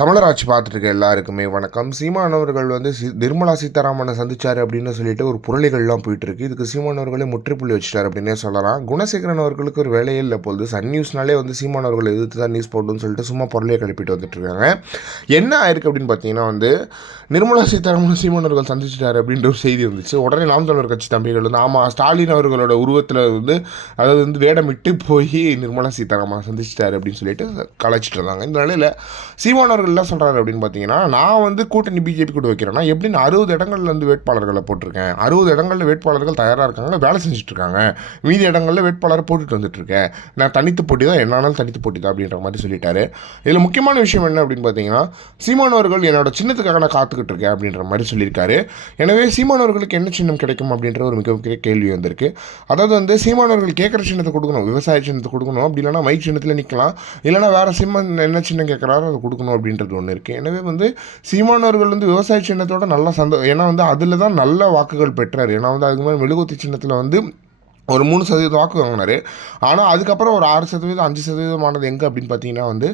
தமிழராட்சி பார்த்துட்டு எல்லாருக்குமே வணக்கம். சீமானவர்கள் வந்து சி நிர்மலா சீதாராமனை சந்திச்சார் அப்படின்னு சொல்லிட்டு ஒரு புரளிகள்லாம் போயிட்டு இருக்கு இதுக்கு சீமானவர்களே முற்றுப்புள்ளி வச்சுட்டார் அப்படின்னே சொல்லலாம். குணசேகரன் அவர்களுக்கு ஒரு வேலையே இல்லை போகுது சன் நியூஸ்னாலே வந்து சீமானவர்கள் எதிர்த்து தான் நியூஸ் போடணும்னு சொல்லிட்டு சும்மா புரளியை கிளப்பிட்டு வந்துட்டு இருக்காங்க என்ன ஆயிருக்கு அப்படின்னு பார்த்தீங்கன்னா வந்து நிர்மலா சீதாராமன் சீமானவர்கள் சந்திச்சிட்டார் அப்படின்ற ஒரு செய்தி வந்துச்சு. உடனே நாம் தமிழர் கட்சி தம்பிகள் வந்து ஆமாம் ஸ்டாலின் அவர்களோட உருவத்தில் வந்து அதாவது வந்து வேடமிட்டு போய் நிர்மலா சீதாராமன் சந்திச்சிட்டார் அப்படின்னு சொல்லிட்டு கலாச்சிட்டு இருந்தாங்க. இந்த நிலையில் சீமானவர்கள் என்ன சொல்கிறாரு அப்படின்னு பார்த்தீங்கன்னா நான் வந்து கூட்டணி பிஜேபி கூட வைக்கிறேன்னா எப்படின்னு அறுபது இடங்கள்ல இருந்து வேட்பாளர்களை போட்டிருக்கேன்? அறுபது இடங்களில் வேட்பாளர்கள் தயாராக இருக்காங்க வேலை செஞ்சுட்ருக்காங்க. மீதி இடங்களில் வேட்பாளரை போட்டுட்டு வந்துட்டுருக்கேன் நான் தனித்து போட்டி தான் என்னாலும் தனித்து போட்டி தான் அப்படின்ற மாதிரி சொல்லிட்டாரு. இதில் முக்கியமான விஷயம் என்ன அப்படின்னு பார்த்தீங்கன்னா சீமானவர்கள் என்னோட சின்னத்துக்காக நான் காத்துக்கிட்டு இருக்கேன் அப்படின்ற மாதிரி சொல்லியிருக்காரு. எனவே சீமானவர்களுக்கு என்ன சின்னம் கிடைக்கும் அப்படின்ற ஒரு மிகப்பெரிய கேள்வி வந்திருக்கு. அதாவது வந்து சீமானவர்கள் கேட்குற சின்னத்தை கொடுக்கணும் விவசாய சின்னத்தை கொடுக்கணும். அப்படி இல்லைன்னா மை சின்னத்தில் நிற்கலாம் இல்லைன்னா வேறு சிம்மன் என்ன சின்னம் கேட்குறாரோ அதை கொடுக்கணும் அப்படின்னு அப்படின்றது ஒன்று இருக்குது எனவே வந்து சீமானவர்கள் வந்து விவசாய சின்னத்தோட நல்லா சந்தோ ஏன்னா வந்து அதில் தான் நல்ல வாக்குகள் பெற்றார். ஏன்னா வந்து அதுக்கு மேலே மெழுகுத்தி சின்னத்தில் வந்து ஒரு மூணு சதவீதம் வாக்கு வாங்கினார். ஆனால் அதுக்கப்புறம் ஒரு ஆறு சதவீதம் அஞ்சு சதவீதமானது எங்கே அப்படின்னு பார்த்தீங்கன்னா வந்து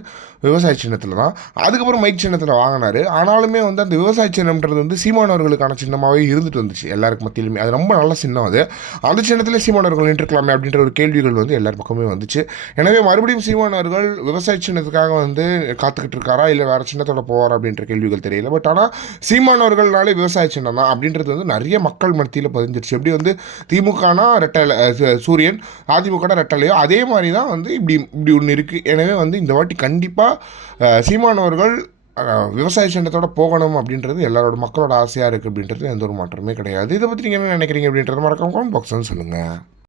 விவசாய சின்னத்தில் தான். அதுக்கப்புறம் மைக் சின்னத்தில் வாங்கினார். ஆனாலுமே வந்து அந்த விவசாய சின்னம்ன்றது வந்து சீமானவர்களுக்கான சின்னமாகவே இருந்துட்டு வந்துச்சு எல்லாருக்கு மத்தியிலுமே. அது ரொம்ப நல்ல சின்னம் அது. அந்த சின்னத்தில் சீமானவர்கள் நின்றுக்கலாமே அப்படின்ற ஒரு கேள்விகள் வந்து எல்லார் பக்கமே வந்துச்சு. எனவே மறுபடியும் சீமானவர்கள் விவசாய சின்னத்துக்காக வந்து காத்துக்கிட்டு இருக்காரா? இல்லை வேறு சின்னத்தோட போவாரா? அப்படின்ற கேள்விகள் தெரியல. பட் ஆனால் சீமானவர்கள்னாலே விவசாய சின்னம் தான் அப்படின்றது வந்து நிறைய மக்கள் மத்தியில் பதிஞ்சிருச்சு. எப்படி வந்து திமுகனா ரெட்டை சூரியன் அதிமுக ரெட்டலையோ அதே மாதிரி தான் வந்து இப்படி இப்படி ஒன்று இருக்குது எனவே வந்து இந்த வாட்டி கண்டிப்பாக சீமானவர்கள் விவசாய சண்டத்தோட போகணும் அப்படின்றது எல்லாரோட மக்களோட ஆசையாக இருக்குது அப்படின்றது எந்த ஒரு மாற்றமே கிடையாது. இதை பற்றி நீங்கள் என்ன நினைக்கிறீங்க அப்படின்றது மறக்காம கமெண்ட் பாக்ஸ் சொல்லுங்கள்